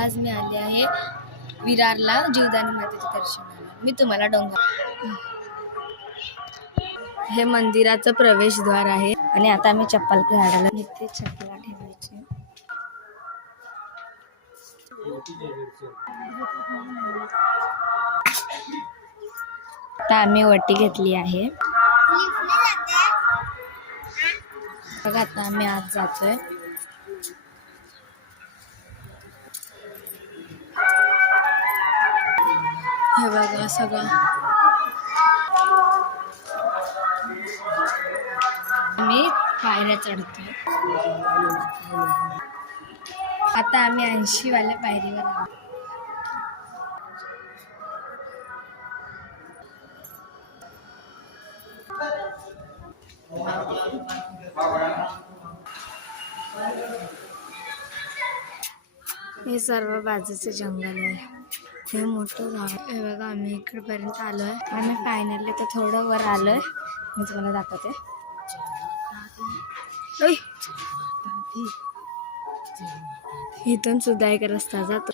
आज मी आले आहे विरारला जीवदानी मातेच्या दर्शनाला. मी तुम्हाला डोंगर हे मंदिराचं प्रवेशद्वार आहे आणि आता मी चप्पल काढायला इथे चप्पल ठेवायची. आता आम्ही वटी घेतली आहे. बघा आता आम्ही आज जातोय. हे बघा सगळं आम्ही पायऱ्या चढतोय. आता आम्ही 80 वाल्या पायरीवर आलो. हे सर्व बाजूचे जंगल आहे. हे मोठं गाव. हे बघा आम्ही इकडपर्यंत आलोय. आम्ही फायनली तर थोडं वर आलोय. मी तुम्हाला दाखवते. इथून सुद्धा एक रस्ता जातो.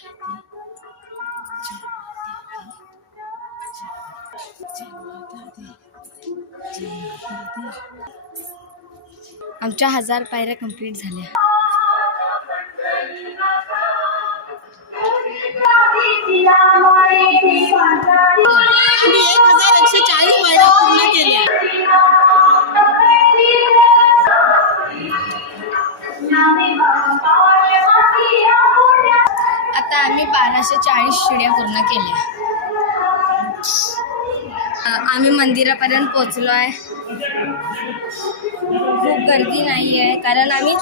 आमच्या 1000 पायऱ्या कंप्लीट झाल्या. आम्ही 1140 पायऱ्या पूर्ण केल्या. आता आम्ही 1240 शिड्या पूर्ण केल्या. आम्ही मंदिरापर्यंत पोहोचलो आहे. खूप गर्दी नाही आहे कारण आम्ही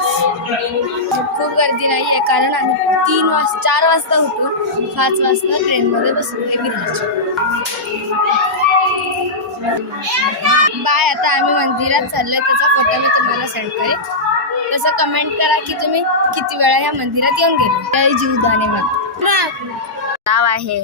4 वाजता उठून 5 वाजता ट्रेनमध्ये बसलो आहे विरारच्या. बाय. आता आम्ही मंदिरात चाललोय. त्याचा फोटो मी तुम्हाला सेंड करेन. तसं कमेंट करा की तुम्ही किती वेळा ह्या मंदिरात येऊन गेले. जय जीवदानी माता. नाव आहे